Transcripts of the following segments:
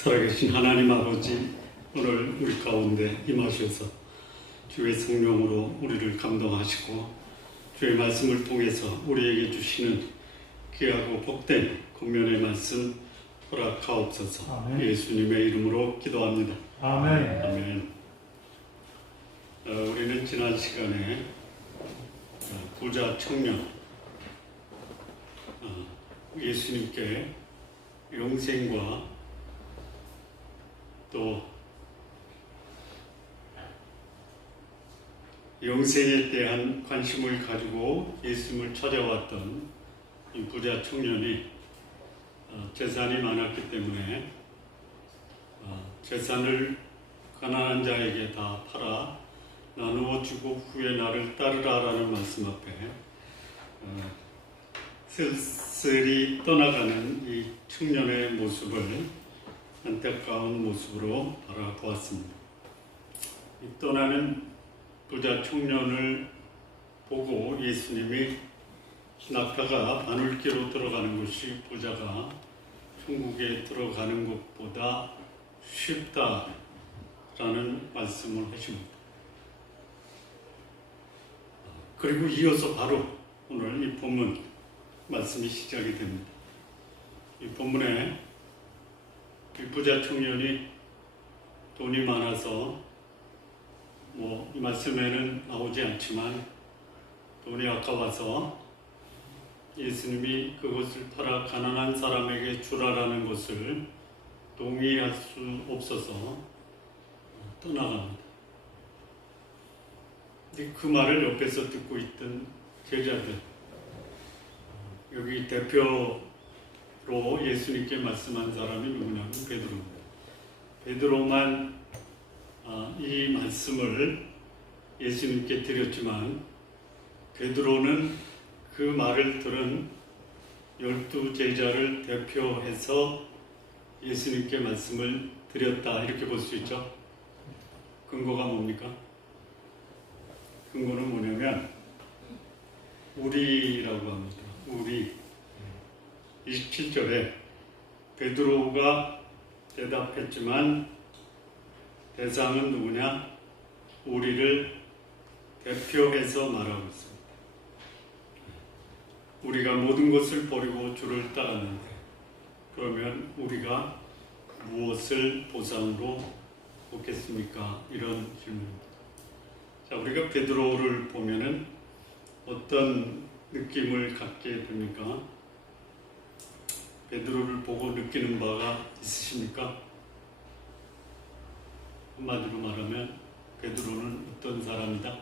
살아계신 하나님 아버지, 오늘 우리 가운데 임하셔서 주의 성령으로 우리를 감동하시고 주의 말씀을 통해서 우리에게 주시는 귀하고 복된 권면의 말씀 허락하옵소서. 아멘. 예수님의 이름으로 기도합니다. 아멘. 아멘. 우리는 지난 시간에 부자 청년, 예수님께 영생과 또 영생에 대한 관심을 가지고 예수님을 찾아왔던 이 부자 청년이 재산이 많았기 때문에 재산을 가난한 자에게 다 팔아 나누어 주고 후에 나를 따르라라는 말씀 앞에 쓸쓸히 떠나가는 이 청년의 모습을 안타까운 모습으로 바라보았습니다. 이 떠나는 부자 청년을 보고 예수님이 낙타가 바늘기로 들어가는 것이 부자가 천국에 들어가는 것보다 쉽다라는 말씀을 하십니다. 그리고 이어서 바로 오늘 이 본문 말씀이 시작이 됩니다. 이 본문에 이 부자 청년이 돈이 많아서 이 말씀에는 나오지 않지만 돈이 아까워서 예수님이 그것을 팔아 가난한 사람에게 주라라는 것을 동의할 수 없어서 떠나갑니다. 그 말을 옆에서 듣고 있던 제자들, 여기 대표로 예수님께 말씀한 사람이 누구냐면 베드로입니다. 베드로만 이 말씀을 예수님께 드렸지만 베드로는 그 말을 들은 12 제자를 대표해서 예수님께 말씀을 드렸다, 이렇게 볼 수 있죠. 근거가 뭡니까? 근거는 뭐냐면 우리라고 합니다. 우리 27절에 베드로가 대답했지만 대상은 누구냐? 우리를 대표해서 말하고 있습니다. 우리가 모든 것을 버리고 주를 따랐는데 그러면 우리가 무엇을 보상으로 얻겠습니까? 이런 질문입니다. 자, 우리가 베드로를 보면은 어떤 느낌을 갖게 됩니까? 베드로를 보고 느끼는 바가 있으십니까? 한마디로 말하면 베드로는 어떤 사람이다?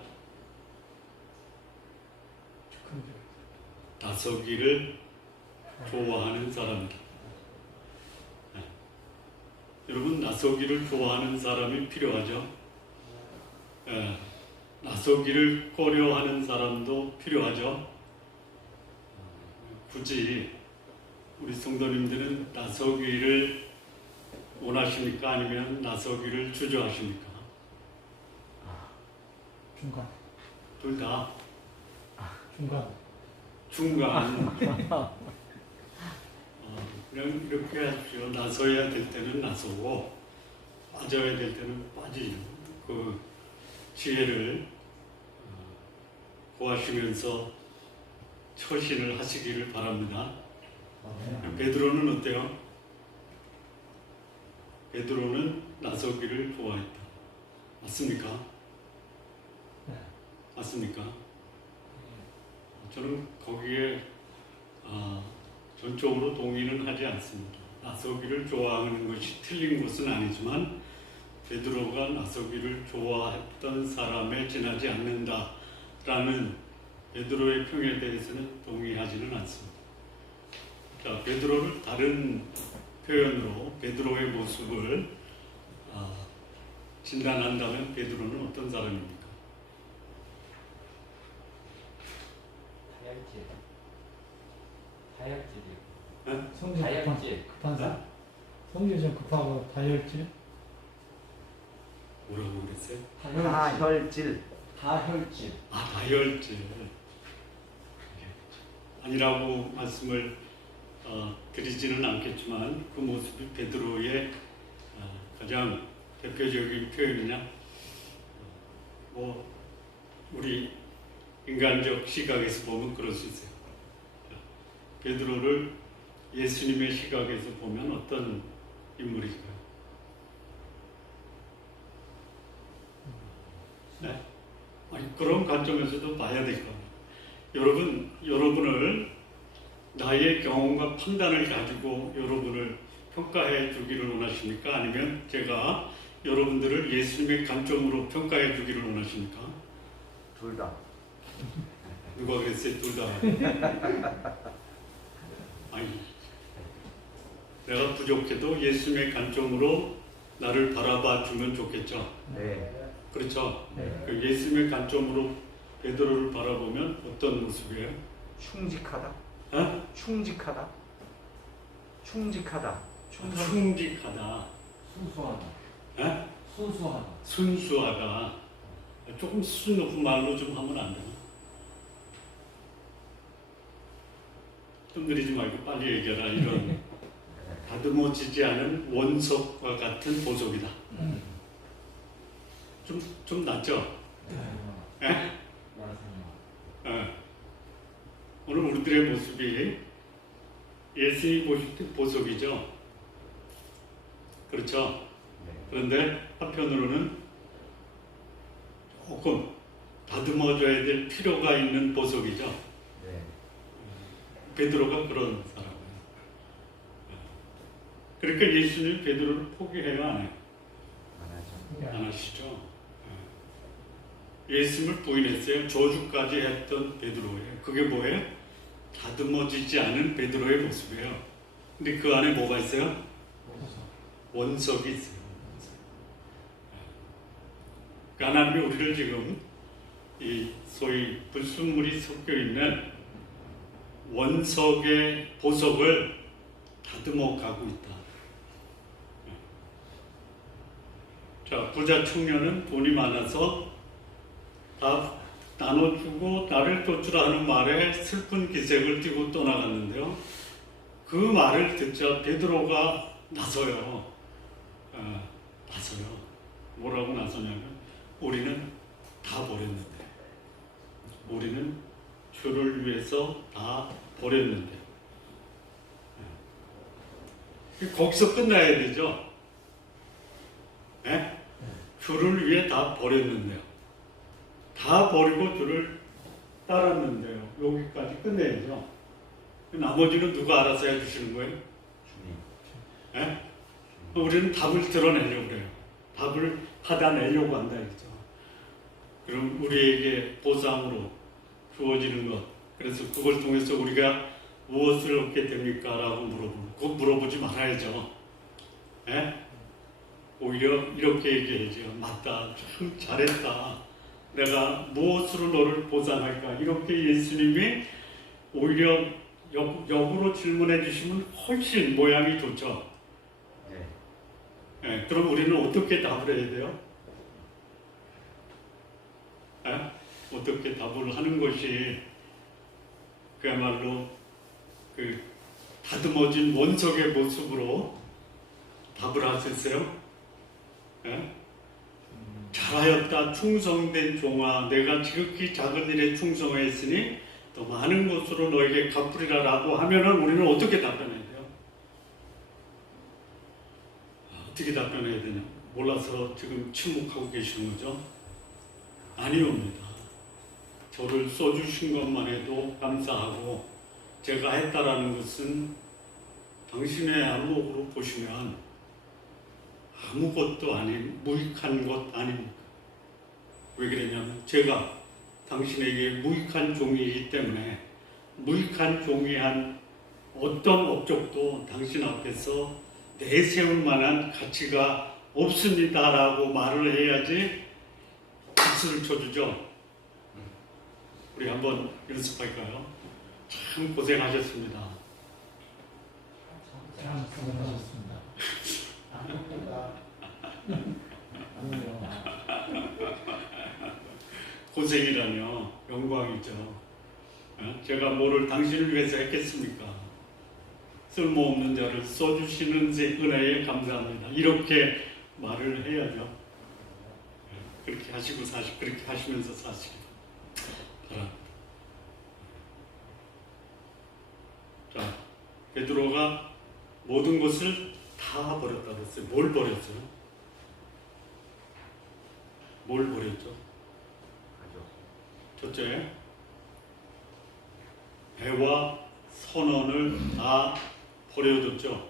나서기를 좋아하는 사람이다. 네. 여러분, 나서기를 좋아하는 사람이 필요하죠? 네. 나서기를 꺼려하는 사람도 필요하죠? 굳이 우리 성도님들은 나서기를 원하십니까? 아니면 나서기를 주저하십니까? 중간. 둘 다? 중간. 그냥 이렇게 하십시오. 나서야 될 때는 나서고 빠져야 될 때는 빠지죠. 그 지혜를 구하시면서 처신을 하시기를 바랍니다. 베드로는 어때요? 베드로는 나서기를 좋아했다. 맞습니까? 네. 맞습니까? 저는 거기에 전적으로 동의는 하지 않습니다. 나서기를 좋아하는 것이 틀린 것은 아니지만 베드로가 나서기를 좋아했던 사람에 지나지 않는다라는 베드로의 평에 대해서는 동의하지는 않습니다. 자, 베드로를 다른 표현으로 베드로의 모습을 진단한다면 베드로는 어떤 사람입니까? 다혈질이요. 성질 다혈질. 급한 사람. 성질 좀 급하고 다혈질. 뭐라고 그랬어요? 다혈질. 다혈질. 다혈질. 아니라고 말씀을 드리지는 않겠지만 그 모습이 베드로의 가장 대표적인 표현이냐? 뭐 우리 인간적 시각에서 보면 그럴 수 있어요. 베드로를 예수님의 시각에서 보면 어떤 인물일까요? 네? 아니, 그런 관점에서도 봐야 될 겁니다. 여러분을 나의 경험과 판단을 가지고 여러분을 평가해 주기를 원하십니까? 아니면 제가 여러분들을 예수님의 관점으로 평가해 주기를 원하십니까? 둘 다. 누가 그랬어요? 둘 다. 아니, 내가 부족해도 예수님의 관점으로 나를 바라봐 주면 좋겠죠. 네. 그렇죠. 네. 그 예수님의 관점으로 베드로를 바라보면 어떤 모습이에요? 충직하다. 어? 충직하다. 충직하다. 충직하다. 순수하다. 어? 순수하다. 순수하다. 조금 수 높은 말로 좀 하면 안 되나? 뜸들이지 말고 빨리 얘기해라. 이런 다듬어지지 않은 원석과 같은 보석이다. 좀 낫죠? 예? 오늘 우리들의 모습이 예수님이 보실 때 보석이죠. 그렇죠? 그런데 한편으로는 조금 다듬어줘야 될 필요가 있는 보석이죠. 네. 베드로가 그런 사람이에요. 그러니까 예수님이 베드로를 포기해요, 안 해요? 안 하죠. 안 하시죠. 예수님을 부인했어요. 저주까지 했던 베드로예요. 그게 뭐예요? 다듬어지지 않은 베드로의 모습이에요. 근데 그 안에 뭐가 있어요? 원석이 있어요. 그러니까 하나님이 우리를 지금 이 소위 불순물이 섞여 있는 원석의 보석을 다듬어 가고 있다. 자, 부자 청년은 돈이 많아서 다 나눠주고 나를 쫓으라 하는 말에 슬픈 기색을 띠고 떠나갔는데요. 그 말을 듣자 베드로가 나서요. 나서요. 뭐라고 나서냐면 우리는 다 버렸는데, 우리는 주를 위해서 다 버렸는데, 거기서 끝나야 되죠. 네? 주를 위해 다 버렸는데요. 다 버리고 주를 따랐는데요. 여기까지 끝내야죠. 나머지는 누가 알아서 해주시는 거예요? 주님. 네? 우리는 답을 드러내려고 그래요. 답을 받아내려고 한다 이거죠. 그럼 우리에게 보상으로 주어지는 것, 그래서 그걸 통해서 우리가 무엇을 얻게 됩니까? 라고 그거 물어보지 말아야죠. 네? 오히려 이렇게 얘기해야죠. 맞다. 참 잘했다. 내가 무엇으로 너를 보상할까? 이렇게 예수님이 오히려 역으로 질문해 주시면 훨씬 모양이 좋죠. 네. 네, 그럼 우리는 어떻게 답을 해야 돼요? 네? 어떻게 답을 하는 것이 그야말로 그 다듬어진 원석의 모습으로 답을 하셨어요? 네? 잘하였다 충성된 종아, 내가 지극히 작은 일에 충성하였으니 더 많은 것으로 너에게 갚으리라 라고 하면은 우리는 어떻게 답변해야 돼요? 어떻게 답변해야 되냐? 몰라서 지금 침묵하고 계시는 거죠? 아니옵니다. 저를 써주신 것만 해도 감사하고 제가 했다라는 것은 당신의 안목으로 보시면 아무것도 아닌 무익한 것 아닙니까? 왜 그러냐면 제가 당신에게 무익한 종이기 때문에 무익한 종이 한 어떤 업적도 당신 앞에서 내세울 만한 가치가 없습니다라고 말을 해야지 박수를 쳐주죠. 우리 한번 연습할까요? 참 고생하셨습니다. 참 수고하셨습니다. 쓸모없는 자를 써주시는 은혜에 감사합니다. 이렇게 말을 해야죠. 그렇게 하시고 그렇게 하시면서 사시기 바랍니다. 자, 베드로가 모든 것을 다 버렸다 그랬어요. 뭘 버렸어요? 뭘 버렸죠? 가족. 첫째, 배와 선원을 다 버려뒀죠.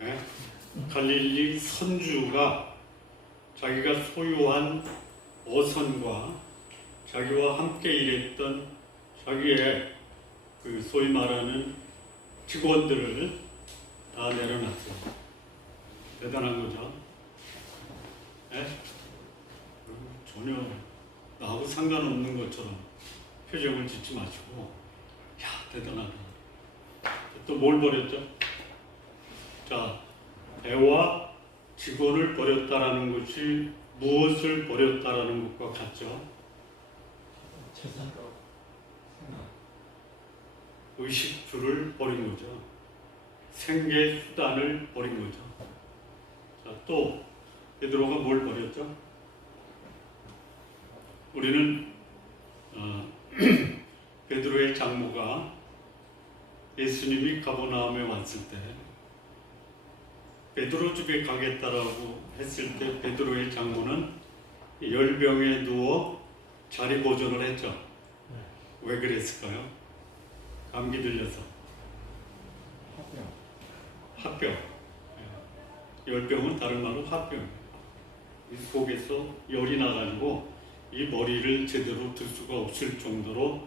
네? 갈릴리 선주가 자기가 소유한 어선과 자기와 함께 일했던 자기의 그 소위 말하는 직원들을 다 내려놨어요. 대단한 거죠. 네? 전혀 나하고 상관없는 것처럼 표정을 짓지 마시고, 야, 대단하다. 또 뭘 버렸죠? 자, 배와 직원을 버렸다라는 것이 무엇을 버렸다라는 것과 같죠? 재산. 의식주를 버린 거죠. 생계 수단을 버린 거죠. 자, 또 베드로가 뭘 버렸죠? 우리는 베드로의 장모가 예수님이 가버나움에 왔을 때 베드로 집에 가겠다라고 했을 때 베드로의 장모는 열병에 누워 자리 보존을 했죠. 왜 그랬을까요? 감기 들려서. 화병. 열병은 다른 말로 화병. 속에서 열이 나가지고 이 머리를 제대로 들 수가 없을 정도로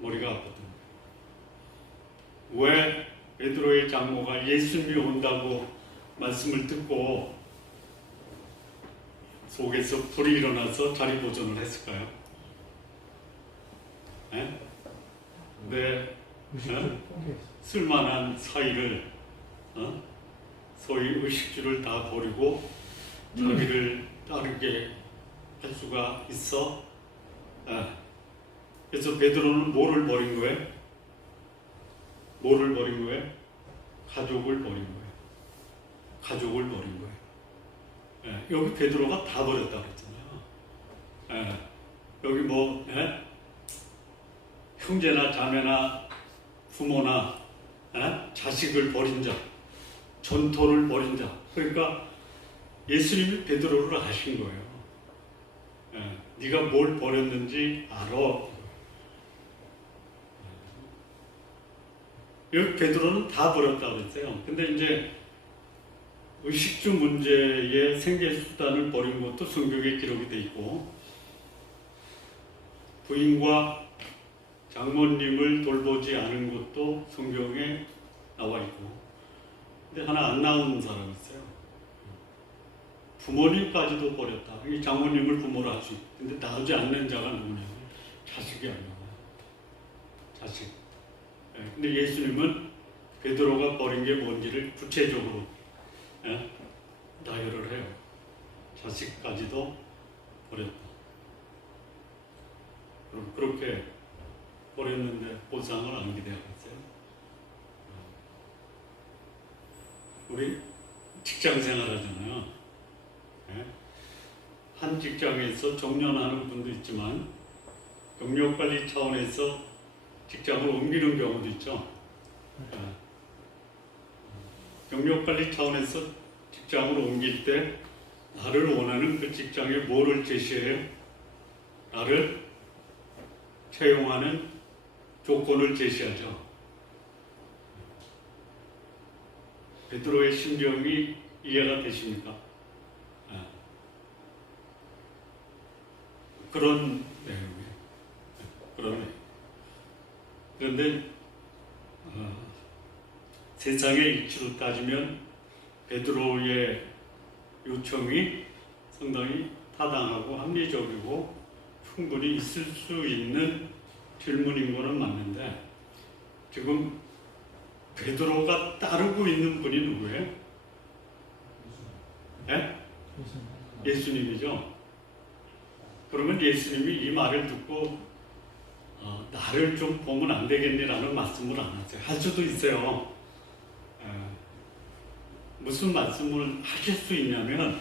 머리가 아팠던. 왜 베드로의 장모가 예수님이 온다고 말씀을 듣고 속에서 불이 일어나서 자리 보존을 했을까요? 네? 쓸만한 사이를 소위 의식주를 다 버리고 자기를 따르게 할 수가 있어. 그래서 베드로는 뭐를 버린 거예요? 뭐를 버린 거예요? 가족을 버린 거예요. 가족을 버린 거예요. 여기 베드로가 다 버렸다 그랬잖아요. 여기 뭐 형제나 자매나 부모나 자식을 버린 자, 전토를 버린 자. 그러니까 예수님이 베드로를 아신 거예요. 네가 뭘 버렸는지 알아. 여기 베드로는 다 버렸다고 했어요. 근데 이제 의식주 문제의 생계 수단을 버린 것도 성경에 기록이 돼 있고, 부인과 장모님을 돌보지 않은 것도 성경에 나와 있고, 근데 하나 안 나오는 사람이 있어요. 부모님까지도 버렸다. 이 장모님을 부모로 할 수 있고, 근데 나오지 않는 자가 누구냐면 자식이 안 나와요. 자식. 근데 예수님은 베드로가 버린 게 뭔지를 구체적으로 나열을 해요. 자식까지도 버렸다. 그럼 그렇게 버렸는데 보상을 안 기대하겠어요? 우리 직장 생활하잖아요. 한 직장에서 정년하는 분도 있지만 경력관리 차원에서 직장을 옮기는 경우도 있죠. 경력관리 차원에서 직장을 옮길 때 나를 원하는 그 직장에 뭐를 제시해요? 나를 채용하는 조건을 제시하죠. 베드로의 심정이 이해가 되십니까? 그런 내용이에요. 그런 내용. 그런데 세상의 이치로 따지면 베드로의 요청이 상당히 타당하고 합리적이고 충분히 있을 수 있는 질문인 거는 맞는데, 지금 베드로가 따르고 있는 분이 누구예요? 예수님이죠. 그러면 예수님이 이 말을 듣고 나를 좀 보면 안 되겠니라는 말씀을 안 하세요. 할 수도 있어요. 무슨 말씀을 하실 수 있냐면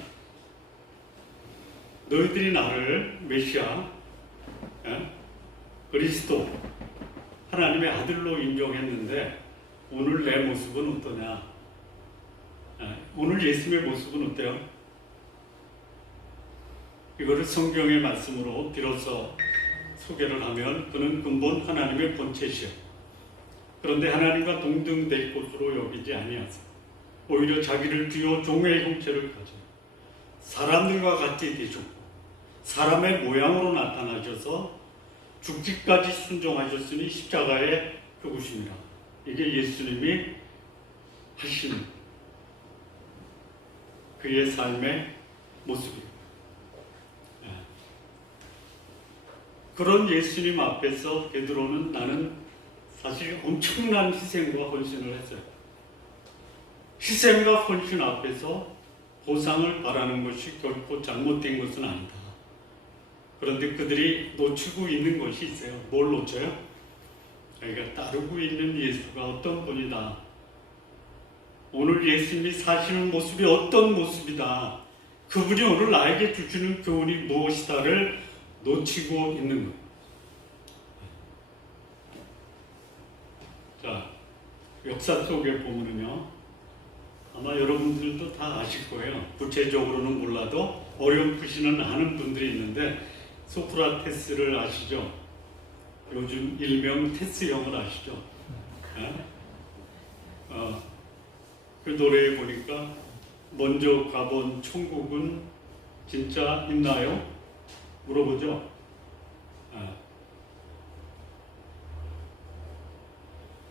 너희들이 나를 메시아, 그리스도, 하나님의 아들로 인정했는데 오늘 내 모습은 어떠냐? 오늘 예수님의 모습은 어때요? 이거를 성경의 말씀으로 비로소 소개를 하면 그는 근본 하나님의 본체시요. 그런데 하나님과 동등될 것으로 여기지 아니하세요. 오히려 자기를 비워 종의 형체를 가져 사람들과 같이 되셨고 사람의 모양으로 나타나셔서 죽기까지 순종하셨으니 십자가에 죽으십니다. 이게 예수님이 하신 그의 삶의 모습입니다. 그런 예수님 앞에서 베드로는 나는 사실 엄청난 희생과 헌신을 했어요. 희생과 헌신 앞에서 보상을 바라는 것이 결코 잘못된 것은 아니다. 그런데 그들이 놓치고 있는 것이 있어요. 뭘 놓쳐요? 자기가 따르고 있는 예수가 어떤 분이다. 오늘 예수님이 사시는 모습이 어떤 모습이다. 그분이 오늘 나에게 주시는 교훈이 무엇이다를 놓치고 있는 것. 자, 역사 속에 보면은요, 아마 여러분들도 다 아실 거예요. 구체적으로는 몰라도 어렴풋이는 아는 분들이 있는데 소크라테스를 아시죠? 요즘 일명 테스형을 아시죠? 그 노래에 보니까 먼저 가본 천국은 진짜 있나요? 물어보죠.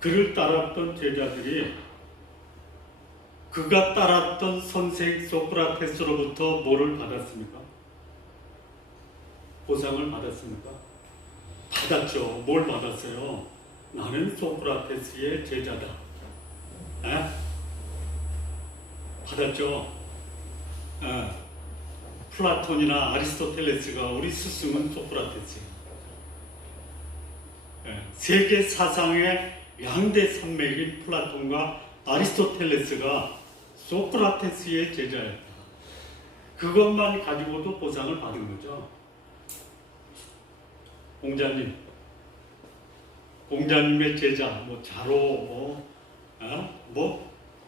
그를 따랐던 제자들이 그가 따랐던 선생 소크라테스로부터 뭐를 받았습니까? 보상을 받았습니까? 받았죠. 뭘 받았어요? 나는 소크라테스의 제자다. 받았죠. 플라톤이나 아리스토텔레스가 우리 스승은 소크라테스예요. 세계 사상의 양대 산맥인 플라톤과 아리스토텔레스가 소크라테스의 제자였다. 그것만 가지고도 보상을 받은 거죠. 공자님의 제자, 자로,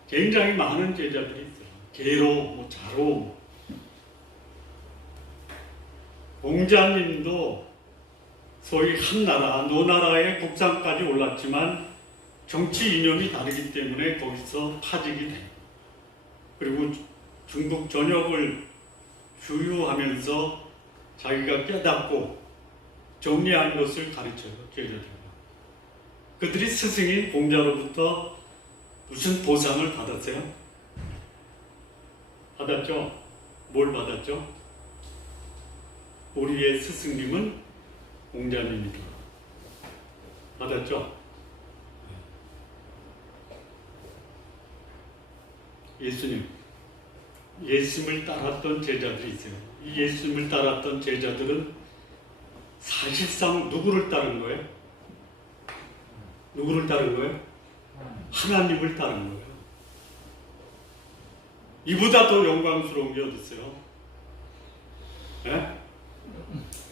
굉장히 많은 제자들이 있어요. 계로, 자로. 공자님도 소위 한 나라, 노나라의 국상까지 올랐지만 정치 이념이 다르기 때문에 거기서 파직이 돼요. 그리고 중국 전역을 주유하면서 자기가 깨닫고 정리한 것을 가르쳐요, 제자들과. 그들이 스승인 공자로부터 무슨 보상을 받았어요? 받았죠? 뭘 받았죠? 우리의 스승님은 공자님이다. 받았죠? 예수님을 따랐던 제자들이 있어요. 이 예수님을 따랐던 제자들은 사실상 누구를 따른 거예요? 누구를 따른 거예요? 하나님을 따른 거예요. 이보다 더 영광스러운 게 어디 있어요?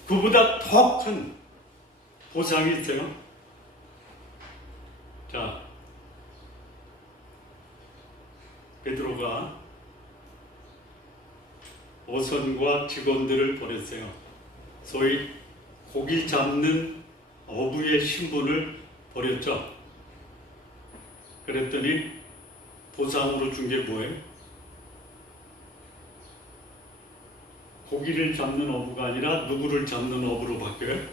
그보다 더 큰 보상이 있어요. 자, 베드로가 어선과 직원들을 보냈어요. 소위 고기 잡는 어부의 신분을 버렸죠. 그랬더니 보상으로 준 게 뭐예요? 고기를 잡는 어부가 아니라 누구를 잡는 어부로 바뀌어요?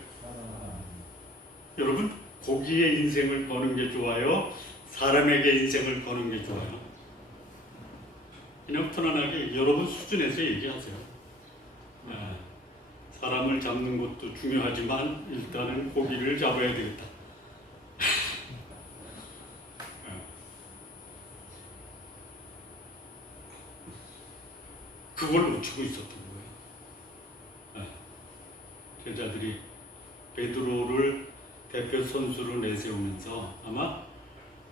여러분, 고기의 인생을 거는 게 좋아요? 사람에게 인생을 거는 게 좋아요? 그냥 편안하게 여러분 수준에서 얘기하세요. 사람을 잡는 것도 중요하지만 일단은 고기를 잡아야 되겠다. 그걸 놓치고 있었던 거예요. 제자들이 베드로를 대표 선수로 내세우면서 아마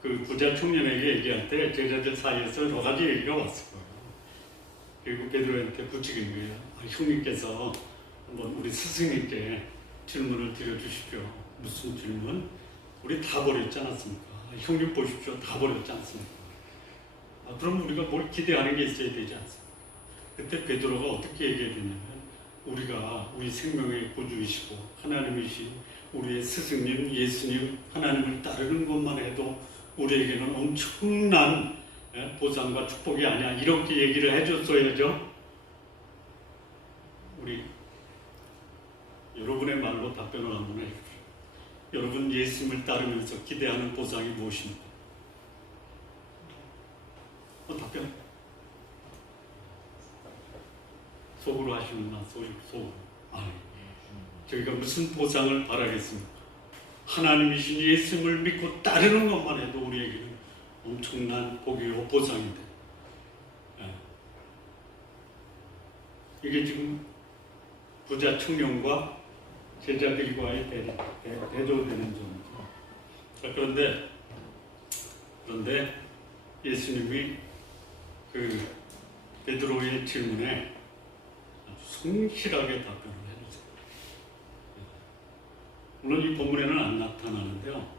그 부자 청년에게 얘기할 때 제자들 사이에서 여러 가지 얘기가 왔을 거예요. 그리고 베드로한테 부추긴 거예요. 형님께서 한번 우리 스승님께 질문을 드려주십시오. 무슨 질문? 우리 다 버렸지 않았습니까? 형님 보십시오. 다 버렸지 않습니까? 그럼 우리가 뭘 기대하는 게 있어야 되지 않습니까? 그때 베드로가 어떻게 얘기했냐면 우리가 우리 생명의 구주이시고 하나님이신 우리의 스승님 예수님 하나님을 따르는 것만 해도 우리에게는 엄청난 보상과 축복이 아니야. 이렇게 얘기를 해줬어야죠. 우리 여러분의 말로 답변을 한번 해주십시오. 여러분 예수님을 따르면서 기대하는 보상이 무엇입니까? 답변. 속으로 하시는구나. 속으로. 저희가 무슨 보상을 바라겠습니까? 하나님이신 예수님을 믿고 따르는 것만 해도 우리에게는 엄청난 복이요 보상인데 이게 지금 부자 청년과 제자들과의 대조되는 점이죠. 그런데 예수님이 그 베드로의 질문에 아주 성실하게 답변을 해주세요. 물론 이 본문에는 안 나타나는데요.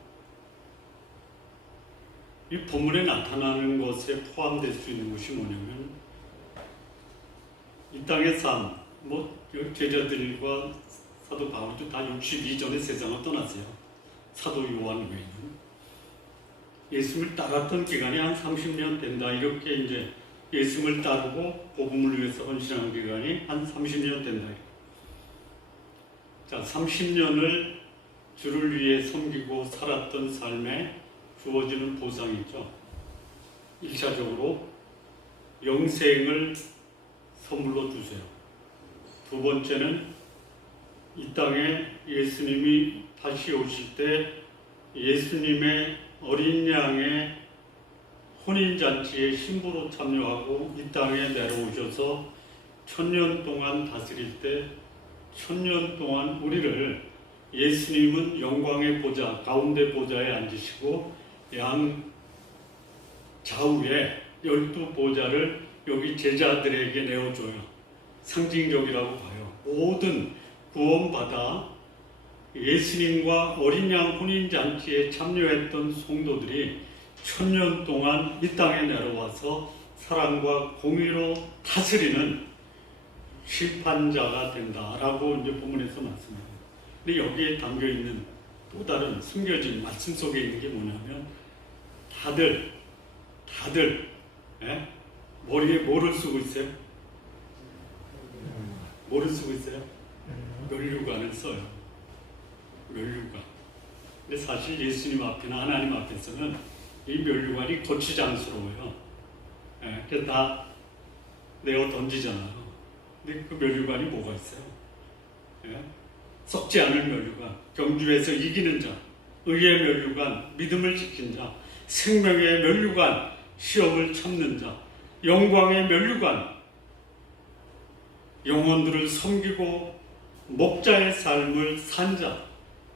이 본문에 나타나는 것에 포함될 수 있는 것이 뭐냐면 이 땅의 삶, 제자들과 사도 바울도 다 62전에 세상을 떠났어요. 사도 요한 외에는. 예수님을 따랐던 기간이 한 30년 된다. 이렇게 이제 예수님을 따르고 복음을 위해서 헌신한 기간이 한 30년 된다. 자, 30년을 주를 위해 섬기고 살았던 삶에 주어지는 보상이죠. 1차적으로 영생을 선물로 주세요. 두 번째는 이 땅에 예수님이 다시 오실 때 예수님의 어린 양의 혼인잔치에 신부로 참여하고 이 땅에 내려오셔서 1000년 동안 다스릴 때 1000년 동안 우리를 예수님은 영광의 보좌, 가운데 보좌에 앉으시고 양 좌우에 12보좌를 여기 제자들에게 내어줘요. 상징적이라고 봐요. 모든 구원받아 예수님과 어린 양 혼인잔치에 참여했던 성도들이 1000년 동안 이 땅에 내려와서 사랑과 공의로 다스리는 심판자가 된다라고 이제 본문에서 말씀합니다. 근데 여기에 담겨 있는 또 다른 숨겨진 말씀 속에 있는 게 뭐냐면 다들 머리에 뭐를 쓰고 있어요? 뭐를 쓰고 있어요? 면류관을 써요. 면류관. 근데 사실 예수님 앞이나 하나님 앞에서는 이 면류관이 거추장스러워요. 그래서 다 내어 던지잖아요. 근데 그 면류관이 뭐가 있어요? 썩지 않을 면류관, 경주에서 이기는 자, 의의 면류관, 믿음을 지킨 자, 생명의 면류관, 시험을 참는 자, 영광의 면류관, 영혼들을 섬기고 목자의 삶을 산 자,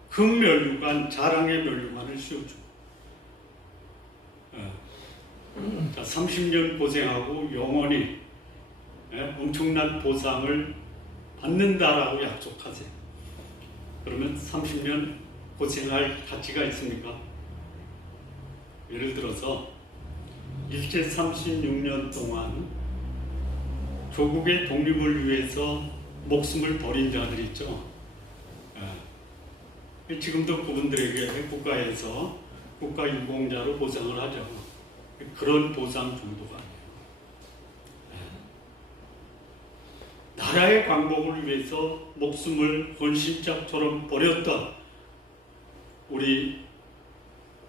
그 면류관, 자랑의 면류관을 씌워줍니다. 자, 30년 고생하고 영원히 엄청난 보상을 받는다라고 약속하세요. 그러면 30년 고생할 가치가 있습니까? 예를 들어서 일제 36년 동안 조국의 독립을 위해서 목숨을 버린 자들 있죠. 지금도 그분들에게 국가에서 국가유공자로 보상을 하죠. 그런 보상 정도가 아니에요. 나라의 광복을 위해서 목숨을 헌신짝처럼 버렸던 우리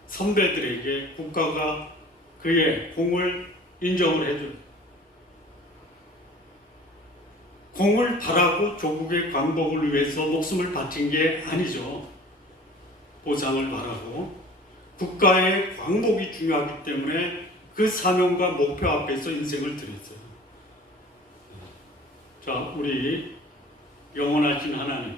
선배들에게 국가가 그의 공을 인정을 해줍니다. 공을 바라고 조국의 광복을 위해서 목숨을 바친 게 아니죠. 보상을 바라고 국가의 광복이 중요하기 때문에 그 사명과 목표 앞에서 인생을 드렸어요. 자, 우리 영원하신 하나님,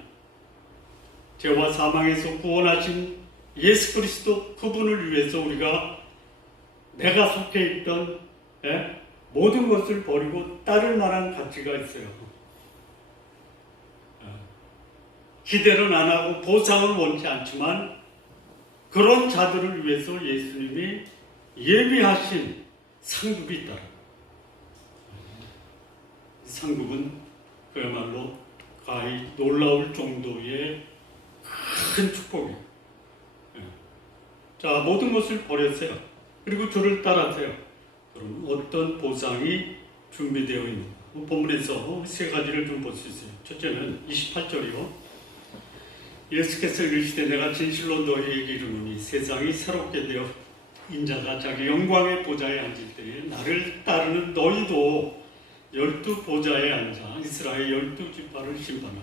죄와 사망에서 구원하신 예수 그리스도 그분을 위해서 우리가 내가 속해 있던 모든 것을 버리고 따를 만한 가치가 있어요. 기대는 안 하고 보상을 원치 않지만 그런 자들을 위해서 예수님이 예비하신 상급이 있다. 이 상급은 그야말로 가히 놀라울 정도의 큰 축복이에요. 자, 모든 것을 버렸어요. 그리고 주를 따랐어요. 그럼 어떤 보상이 준비되어 있는가? 본문에서 세 가지를 좀 볼 수 있어요. 첫째는 28절이요. 예수께서 이르시되 내가 진실로 너희에게 이르노니 세상이 새롭게 되어 인자가 자기 영광의 보좌에 앉을 때에 나를 따르는 너희도 12 보좌에 앉아 이스라엘 12지파를 심판하라.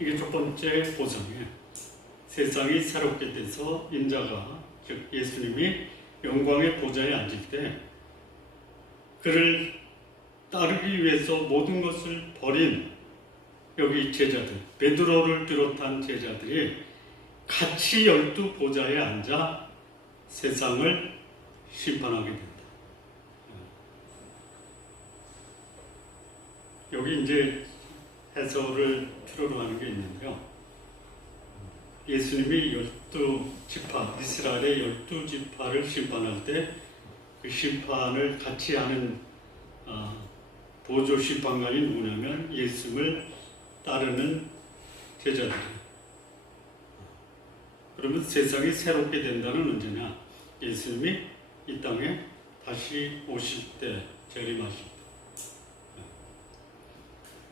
이게 첫 번째 보상이에요. 세상이 새롭게 돼서 인자가 즉 예수님이 영광의 보좌에 앉을 때 그를 따르기 위해서 모든 것을 버린 여기 제자들, 베드로를 비롯한 제자들이 같이 12 보좌에 앉아 세상을 심판하게 된다. 여기 이제 해설을 필요로 하는 게 있는데요. 예수님이 12지파, 이스라엘의 12지파를 심판할 때 그 심판을 같이 하는 보조 심판관이 누구냐면 예수님을 따르는 제자들이에요. 그러면 세상이 새롭게 된다는 언제냐? 예수님이 이 땅에 다시 오실 때 재림하실 때.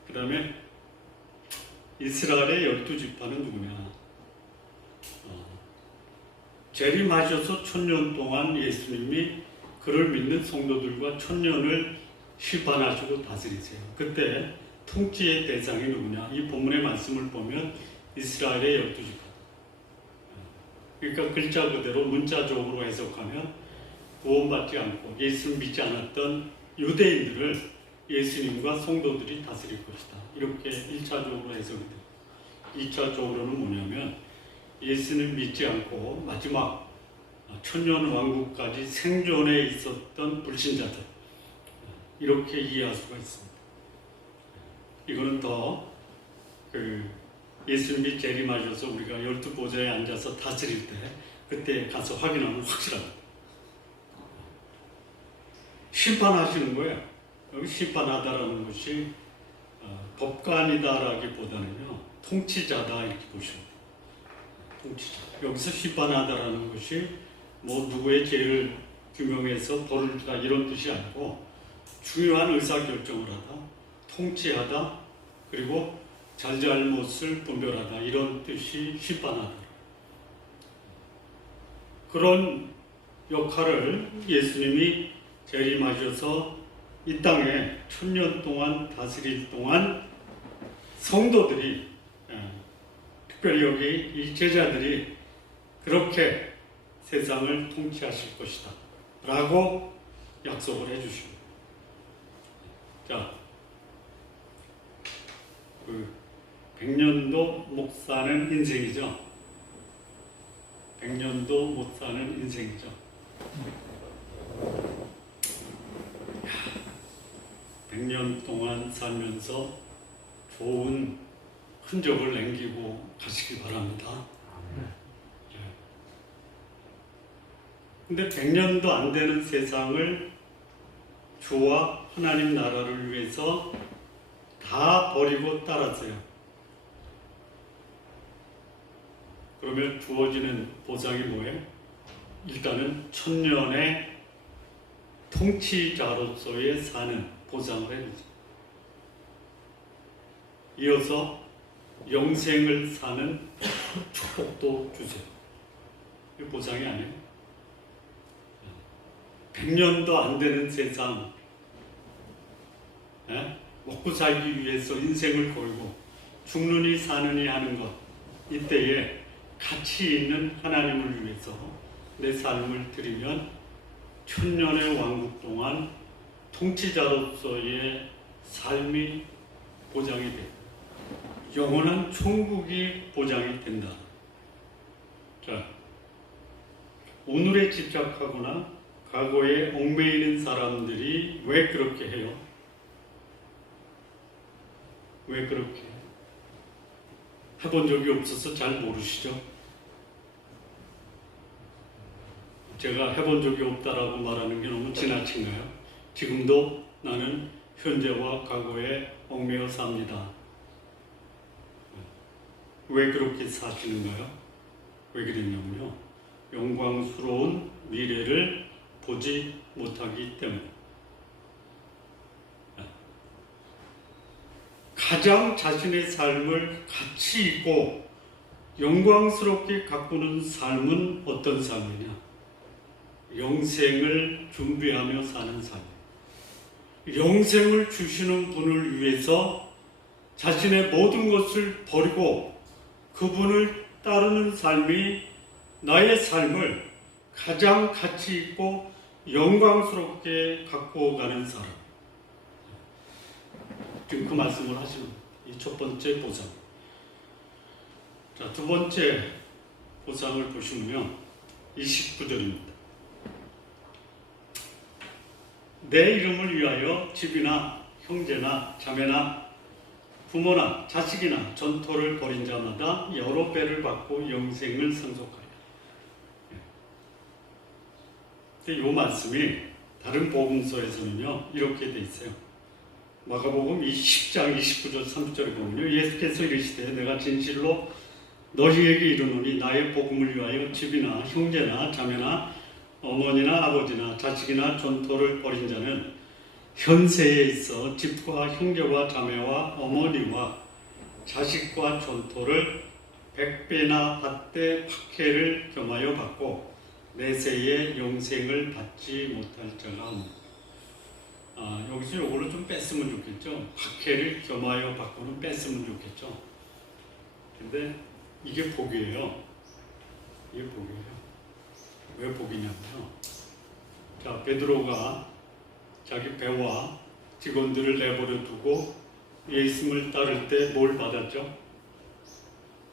그 다음에 이스라엘의 12지파는 누구냐? 재림하셔서 1000년 동안 예수님이 그를 믿는 성도들과 1000년을 심판하시고 다스리세요. 그때 통치의 대상이 누구냐? 이 본문의 말씀을 보면 이스라엘의 12지파. 그러니까 글자 그대로 문자적으로 해석하면 구원받지 않고 예수를 믿지 않았던 유대인들을 예수님과 성도들이 다스릴 것이다. 이렇게 1차적으로 해석이 됩니다. 2차적으로는 뭐냐면 예수를 믿지 않고 마지막 천년 왕국까지 생존해 있었던 불신자들, 이렇게 이해할 수가 있습니다. 이거는 더 예수님이 재림하셔서 우리가 12보좌에 앉아서 다스릴 때 그때 가서 확인하면 확실합니다. 심판하시는 거예요. 여기 심판하다라는 것이 법관이다라기보다는요 통치자다 이렇게 보시면 돼요. 통치자. 여기서 심판하다라는 것이 뭐 누구의 죄를 규명해서 벌을 주다 이런 뜻이 아니고 중요한 의사결정을 하다, 통치하다, 그리고 잘잘못을 분별하다 이런 뜻이 심판하다. 그런 역할을 예수님이 재림하셔서 이 땅에 1000년 동안 다스릴 동안 성도들이 특별히 여기 이 제자들이 그렇게 세상을 통치하실 것이다 라고 약속을 해주십니다. 자, 100년도 못 사는 인생이죠. 100년도 못 사는 인생이죠. 100년 동안 살면서 좋은 흔적을 남기고 가시기 바랍니다. 근데 100년도 안 되는 세상을 주와 하나님 나라를 위해서 다 버리고 따랐어요. 그러면 주어지는 보상이 뭐예요? 일단은 1000년의 통치자로서의 사는 보상을 해주죠. 이어서 영생을 사는 축복도 주세요. 이 보상이 아니에요. 100년도 안 되는 세상, 먹고 살기 위해서 인생을 걸고 죽느니 사느니 하는 것, 이때에 가치 있는 하나님을 위해서 내 삶을 드리면 1000년의 왕국 동안 통치자로서의 삶이 보장이 됩니다. 영원한 천국이 보장이 된다. 자, 오늘에 집착하거나 과거에 얽매이는 사람들이 왜 그렇게 해요? 왜 그렇게 해요? 해본 적이 없어서 잘 모르시죠? 제가 해본 적이 없다라고 말하는 게 너무 지나친가요? 지금도 나는 현재와 과거에 얽매여 삽니다. 왜 그렇게 사시는가요? 왜 그랬냐면요. 영광스러운 미래를 보지 못하기 때문에. 가장 자신의 삶을 가치 있고 영광스럽게 가꾸는 삶은 어떤 삶이냐? 영생을 준비하며 사는 삶. 영생을 주시는 분을 위해서 자신의 모든 것을 버리고 그분을 따르는 삶이 나의 삶을 가장 가치 있고 영광스럽게 가꾸어가는 사람. 지금 그 말씀을 하시는 이 첫 번째 보상. 자, 두 번째 보상을 보시면 29절입니다. 내 이름을 위하여 집이나 형제나 자매나 부모나 자식이나 전토를 벌인 자마다 여러 배를 받고 영생을 상속하리라. 근데 이 말씀이 다른 복음서에서는요 이렇게 돼 있어요. 마가복음 10장 29절 30절에 보면요, 예수께서 이르시되 내가 진실로 너희에게 이르노니 나의 복음을 위하여 집이나 형제나 자매나 어머니나 아버지나 자식이나 전토를 벌인 자는 현세에 있어 집과 형제와 자매와 어머니와 자식과 전토를 100배나 받되 박해를 겸하여 받고 내세에 영생을 받지 못할 자가 없느니라. 여기서 요거를 좀 뺐으면 좋겠죠. 박해를 겸하여 받고는 뺐으면 좋겠죠. 근데 이게 복이에요. 이게 복이에요. 왜 복이냐면요. 자, 베드로가 자기 배와 직원들을 내버려 두고 예수님을 따를 때 뭘 받았죠?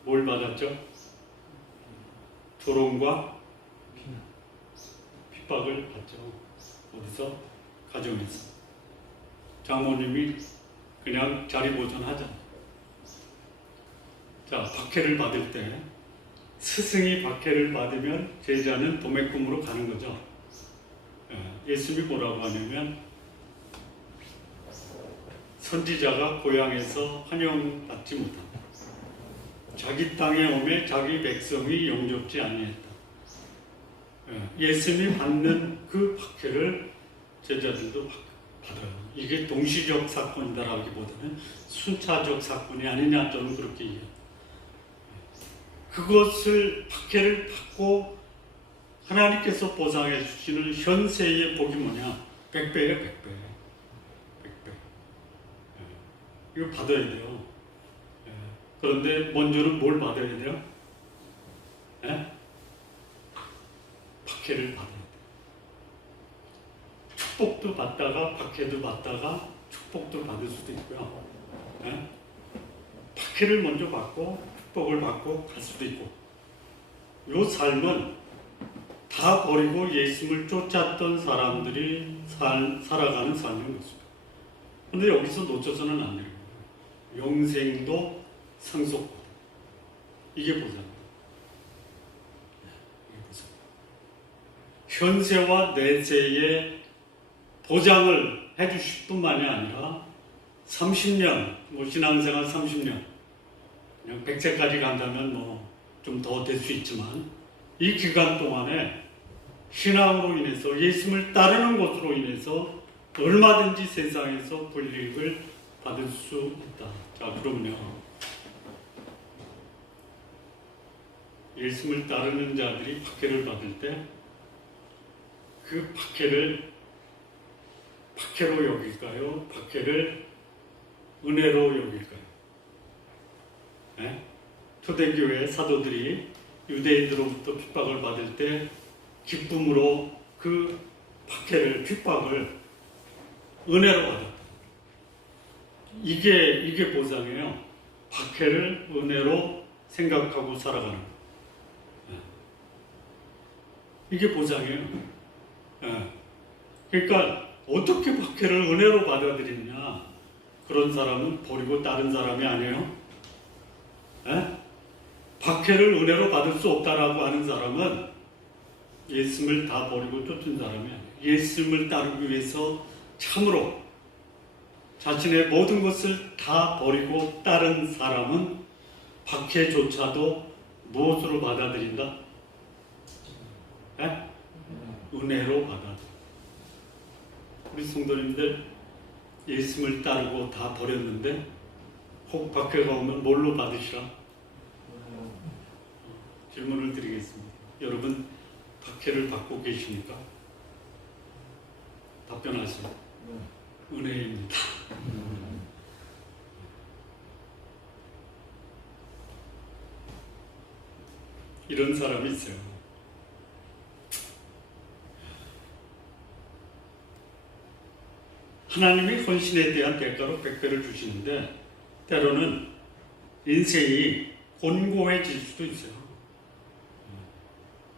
뭘 받았죠? 조롱과 핍박을 받죠. 어디서? 가정에서. 장모님이 그냥 자리 보존하자. 자, 박해를 받을 때 스승이 박해를 받으면 제자는 도매꿈으로 가는 거죠. 예수님이 뭐라고 하냐면 선지자가 고향에서 환영받지 못한다. 자기 땅에 오매 자기 백성이 영접지 아니했다. 예수님이 받는 그 박해를 제자들도 받아요. 이게 동시적 사건이다라기보다는 순차적 사건이 아니냐, 저는 그렇게 이해해요. 그것을 박해를 받고 하나님께서 보상해 주시는 현세의 복이 뭐냐? 100배예요, 100배. 100배. 이거 받아야 돼요. 그런데 먼저는 뭘 받아야 돼요? 박해를 받아야 돼요. 축복도 받다가 박해도 받다가 축복도 받을 수도 있고요. 박해를 먼저 받고 축복을 받고 갈 수도 있고. 이 삶은 다 버리고 예수님을 쫓았던 사람들이 살아가는 삶인 것입니다. 그런데 여기서 놓쳐서는 안 되는 거예요. 영생도 상속받아. 이게 보상입니다. 이게 보상. 현세와 내세의 보장을 해주실 뿐만이 아니라 30년, 신앙생활 30년, 그냥 100세까지 간다면 좀 더 될 수 있지만 이 기간 동안에 신앙으로 인해서 예수님을 따르는 것으로 인해서 얼마든지 세상에서 불이익을 받을 수 있다. 자, 그럼요. 예수님을 따르는 자들이 박해를 받을 때 그 박해로 여길까요? 박해를 은혜로 여길까요? 초대교회 사도들이 유대인들로부터 핍박을 받을 때 기쁨으로 그 박해를, 핍박을 은혜로 받았다. 이게 보상이에요. 박해를 은혜로 생각하고 살아가는 거. 이게 보상이에요. 예. 그러니까 어떻게 박해를 은혜로 받아들이냐? 그런 사람은 버리고 다른 사람이 아니에요. 예? 박해를 은혜로 받을 수 없다라고 하는 사람은 예수님을 다 버리고 쫓은 사람이 아니에요. 예수님을 따르기 위해서 참으로 자신의 모든 것을 다 버리고 따른 사람은 박해조차도 무엇으로 받아들인다? 예? 은혜로 받아들인다. 우리 성도님들 예수님을 따르고 다 버렸는데 혹 박해가 오면 뭘로 받으시라? 질문을 드리겠습니다. 여러분 박해를 받고 계십니까? 답변하세요. 은혜입니다. 이런 사람이 있어요. 하나님이 헌신에 대한 대가로 100배를 주시는데 때로는 인생이 곤고해질 수도 있어요.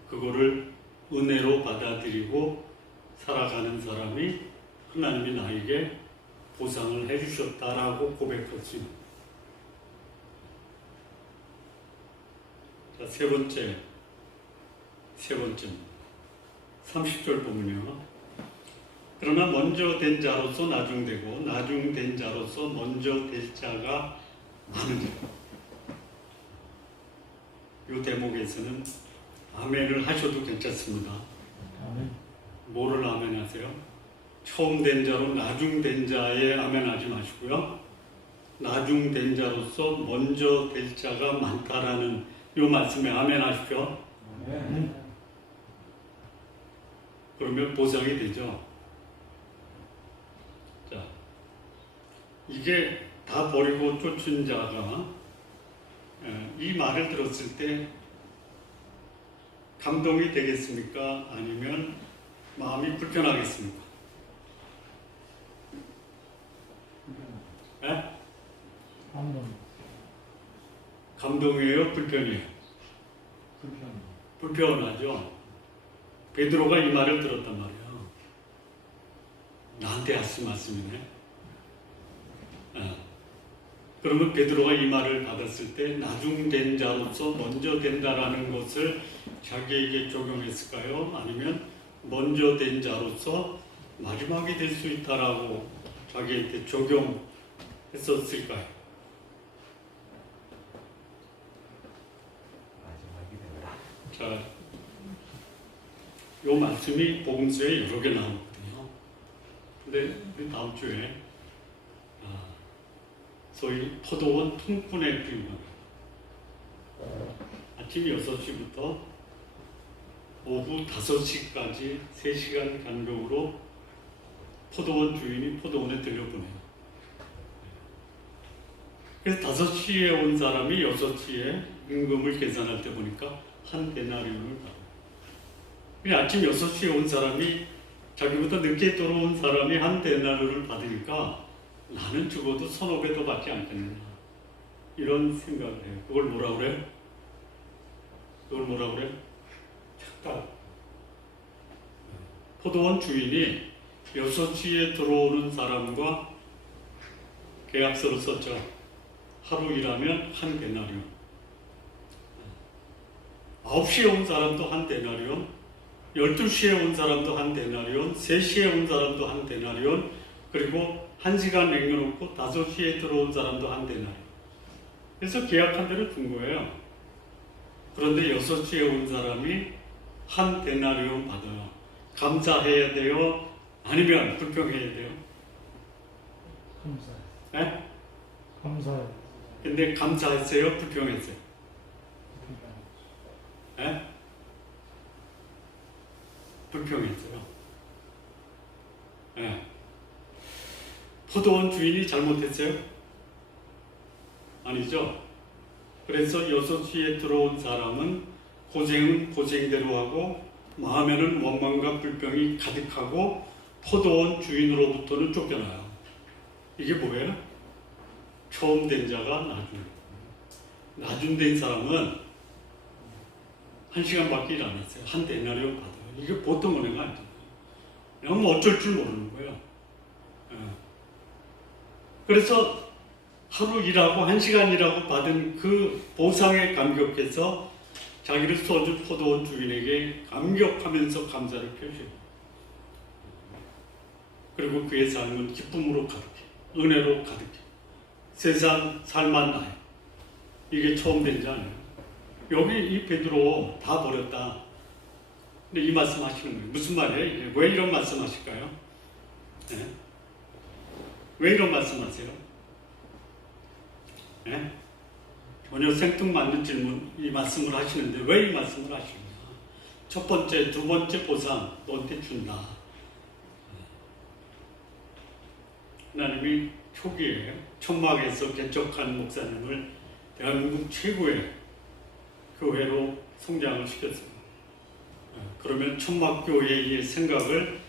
그거를 은혜로 받아들이고 살아가는 사람이 하나님이 나에게 보상을 해주셨다라고 고백할 수 있는. 자, 세 번째 30절 보면요. 그러나 먼저 된 자로서 나중되고 나중된 자로서 먼저 될 자가 많으니. 이 대목에서는 아멘을 하셔도 괜찮습니다. 뭐를 아멘하세요? 처음 된 자로 나중된 자에 아멘하지 마시고요. 나중된 자로서 먼저 될 자가 많다라는 이 말씀에 아멘하십시오. 그러면 보상이 되죠. 자, 이게 다 버리고 쫓은 자가 이 말을 들었을 때 감동이 되겠습니까? 아니면 마음이 불편하겠습니까? 네? 감동이에요? 불편이에요? 불편하죠. 베드로가 이 말을 들었단 말이에요. 나한테 하신 말씀이네. 그러면 베드로가 이 말을 받았을 때 나중된 자로서 먼저 된다라는 것을 자기에게 적용했을까요? 아니면 먼저 된 자로서 마지막이 될 수 있다라고 자기한테 적용했었을까요? 자, 이 말씀이 복음서에 여러 개 나오거든요. 근데 다음 주에 소위 포도원 통분의 비유가 아침 6시부터 오후 5시까지 3시간 간격으로 포도원 주인이 포도원에 들려보내요. 그래서 5시에 온 사람이 6시에 임금을 계산할 때 보니까 한 데나리온을 받아요. 아침 6시에 온 사람이 자기보다 늦게 들어온 사람이 한 데나리온을 받으니까 나는 죽어도 1,500배 더 받지 않겠느냐, 이런 생각을 해요. 그걸 뭐라 그래요? 착각. 포도원 주인이 6시에 들어오는 사람과 계약서를 썼죠. 하루 일하면 한 데나리온. 9시에 온 사람도 한 데나리온, 12시에 온 사람도 한 데나리온, 3시에 온 사람도 한 데나리온, 그리고 1시간 남겨놓고 5시에 들어온 사람도 한 데나리온. 그래서 계약한 대로 준 거예요. 그런데 6시에 온 사람이 한 데나리온 받아요. 감사해야 돼요? 아니면 불평해야 돼요? 감사해. 네? 감사해. 근데 감사했어요? 불평했어요? 네? 불평했어요. 네. 포도원 주인이 잘못했어요? 아니죠. 그래서 6시에 들어온 사람은 고생은 고생대로 하고 마음에는 원망과 불평이 가득하고 포도원 주인으로부터는 쫓겨나요. 이게 뭐예요? 처음 된 자가 나중된 사람은 1시간밖에 일 안 했어요. 한 데나리온 받아요. 이게 보통 은혜가 아니잖아요. 그냥 뭐 어쩔 줄 모르는 거예요. 예. 그래서 하루 일하고 1시간 일하고 받은 그 보상에 감격해서 자기를 소주 포도원 주인에게 감격하면서 감사를 표시해요. 그리고 그의 삶은 기쁨으로 가득해, 은혜로 가득해. 세상 살만 나요. 이게 처음 되지 않아요. 여기 이 베드로 다 버렸다. 근데 이 말씀 하시는 거예요. 무슨 말이에요? 이게? 왜 이런 말씀 하실까요? 네? 왜 이런 말씀 하세요? 네? 전혀 생뚱맞는 질문, 이 말씀을 하시는데 왜 이 말씀을 하시느냐? 첫 번째, 두 번째 보상 너한테 준다. 하나님이 초기에 천막에서 개척한 목사님을 대한민국 최고의 교회로 성장을 시켰습니다. 그러면 천막교회의 생각을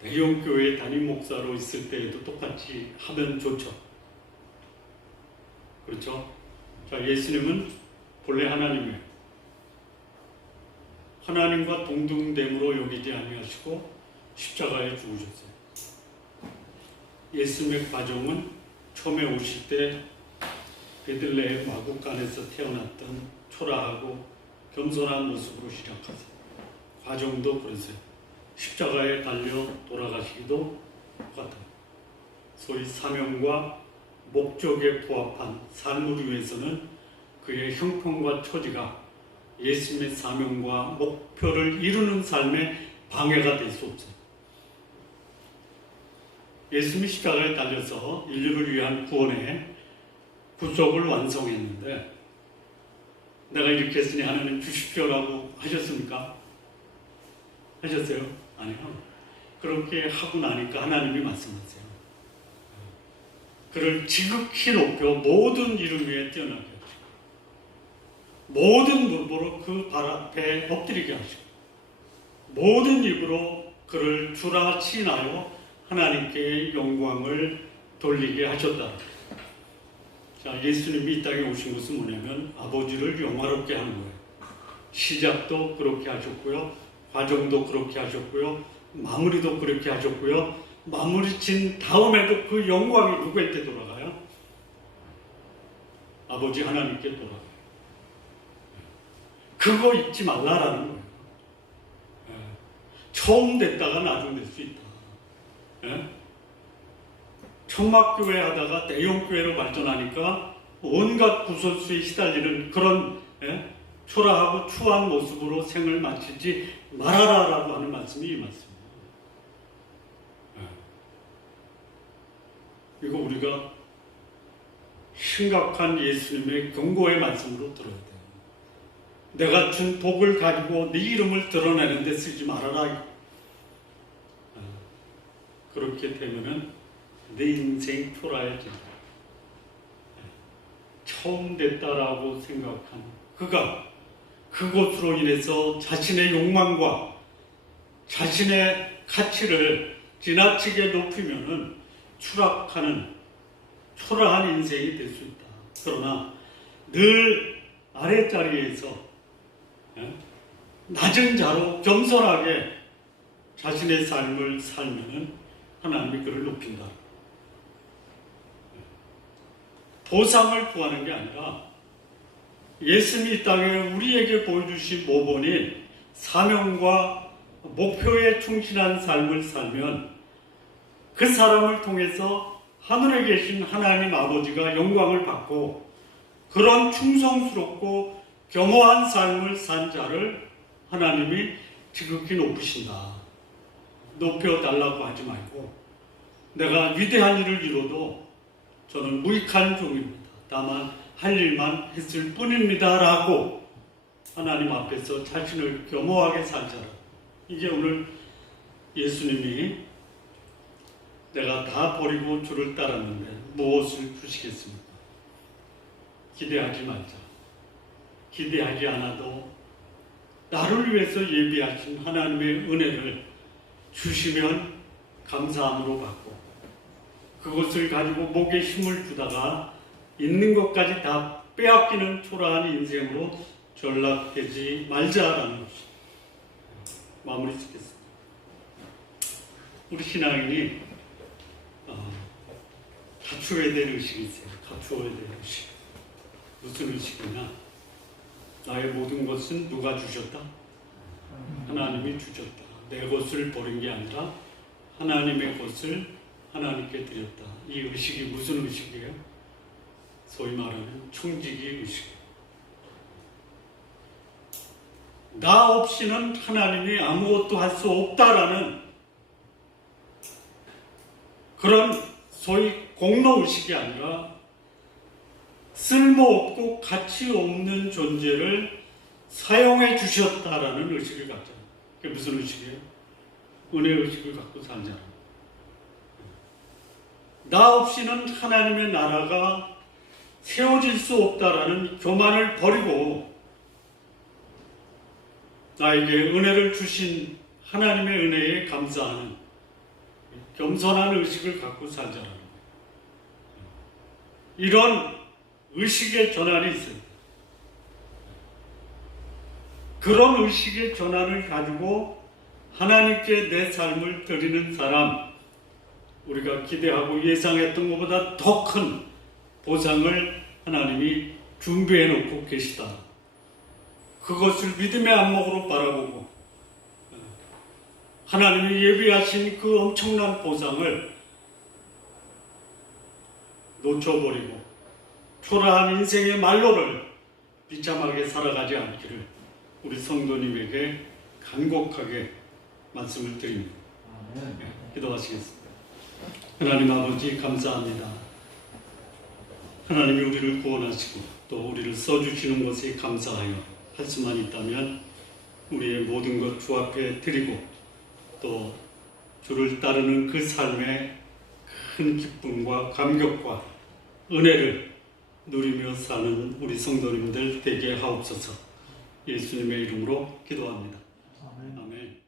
대형교회 담임 목사로 있을 때에도 똑같이 하면 좋죠. 그렇죠? 자, 예수님은 본래 하나님이에요. 하나님과 동등됨으로 여기지 아니하시고 십자가에 죽으셨어요. 예수님의 과정은 처음에 오실 때 베들레헴 마구간에서 태어났던 초라하고 겸손한 모습으로 시작하세요. 과정도 그러세요. 십자가에 달려 돌아가시기도 똑같아요. 소위 사명과 목적에 부합한 삶을 위해서는 그의 형편과 처지가 예수님의 사명과 목표를 이루는 삶에 방해가 될 수 없어요. 예수님이 십자가에 달려서 인류를 위한 구원의 구속을 완성했는데 내가 이렇게 했으니 하나님 주십시오라고 하셨습니까? 하셨어요? 아니요. 그렇게 하고 나니까 하나님이 말씀하세요. 그를 지극히 높여 모든 이름 위에 뛰어나게 하시고 모든 무릎으로 그 발 앞에 엎드리게 하시고 모든 입으로 그를 주라 시인하여 하나님께 영광을 돌리게 하셨다. 자, 예수님이 이 땅에 오신 것은 뭐냐면 아버지를 영화롭게 하는 거예요. 시작도 그렇게 하셨고요. 과정도 그렇게 하셨고요. 마무리도 그렇게 하셨고요. 마무리 진 다음에도 그 영광이 누구한테 돌아가요? 아버지 하나님께 돌아가요. 그거 잊지 말라라는 거예요. 처음 됐다가 나중 될 수 있다. 천막교회 하다가 대형교회로 발전하니까 온갖 구설수에 시달리는 그런 초라하고 추한 모습으로 생을 마치지 말아라라고 하는 말씀이 이 말씀입니다. 이거 우리가 심각한 예수님의 경고의 말씀으로 들어야 돼요. 내가 준 복을 가지고 네 이름을 드러내는 데 쓰지 말아라. 그렇게 되면은 내 인생 초라해진다. 처음 됐다라고 생각한 그가 그것으로 인해서 자신의 욕망과 자신의 가치를 지나치게 높이면은 추락하는 초라한 인생이 될 수 있다. 그러나 늘 아랫자리에서 낮은 자로 겸손하게 자신의 삶을 살면은 하나님이 그를 높인다. 보상을 구하는 게 아니라 예수님이 이 땅에 우리에게 보여주신 모본인 사명과 목표에 충실한 삶을 살면 그 사람을 통해서 하늘에 계신 하나님 아버지가 영광을 받고 그런 충성스럽고 겸허한 삶을 산 자를 하나님이 지극히 높으신다. 높여달라고 하지 말고 내가 위대한 일을 이뤄도 저는 무익한 종입니다. 다만 할 일만 했을 뿐입니다. 라고 하나님 앞에서 자신을 겸허하게 살자라. 이게 오늘 예수님이 내가 다 버리고 주를 따랐는데 무엇을 주시겠습니까? 기대하지 말자. 기대하지 않아도 나를 위해서 예비하신 하나님의 은혜를 주시면 감사함으로 받고 그것을 가지고 목에 힘을 주다가 있는 것까지 다 빼앗기는 초라한 인생으로 전락되지 말자라는 것이 마무리 짓겠습니다. 우리 신앙인이 갖추어야 될 의식이 있어요. 갖추어야 될 의식. 무슨 의식이냐? 나의 모든 것은 누가 주셨다? 하나님이 주셨다. 내 것을 버린 게 아니라 하나님의 것을 하나님께 드렸다. 이 의식이 무슨 의식이에요? 소위 말하는 청지기 의식. 나 없이는 하나님이 아무것도 할 수 없다라는 그런 소위 공로의식이 아니라 쓸모없고 가치 없는 존재를 사용해 주셨다라는 의식을 갖잖아요. 그게 무슨 의식이에요? 은혜의식을 갖고 살잖아요. 나 없이는 하나님의 나라가 세워질 수 없다라는 교만을 버리고 나에게 은혜를 주신 하나님의 은혜에 감사하는 겸손한 의식을 갖고 살자라는 거예요. 이런 의식의 전환이 있어요. 그런 의식의 전환을 가지고 하나님께 내 삶을 드리는 사람, 우리가 기대하고 예상했던 것보다 더 큰 보상을 하나님이 준비해 놓고 계시다. 그것을 믿음의 안목으로 바라보고 하나님이 예비하신 그 엄청난 보상을 놓쳐버리고 초라한 인생의 말로를 비참하게 살아가지 않기를 우리 성도님에게 간곡하게 말씀을 드립니다. 기도하시겠습니다. 하나님 아버지 감사합니다. 하나님이 우리를 구원하시고 또 우리를 써주시는 것에 감사하여 할 수만 있다면 우리의 모든 것 주 앞에 드리고 또 주를 따르는 그 삶의 큰 기쁨과 감격과 은혜를 누리며 사는 우리 성도님들 되게 하옵소서. 예수님의 이름으로 기도합니다. 아멘.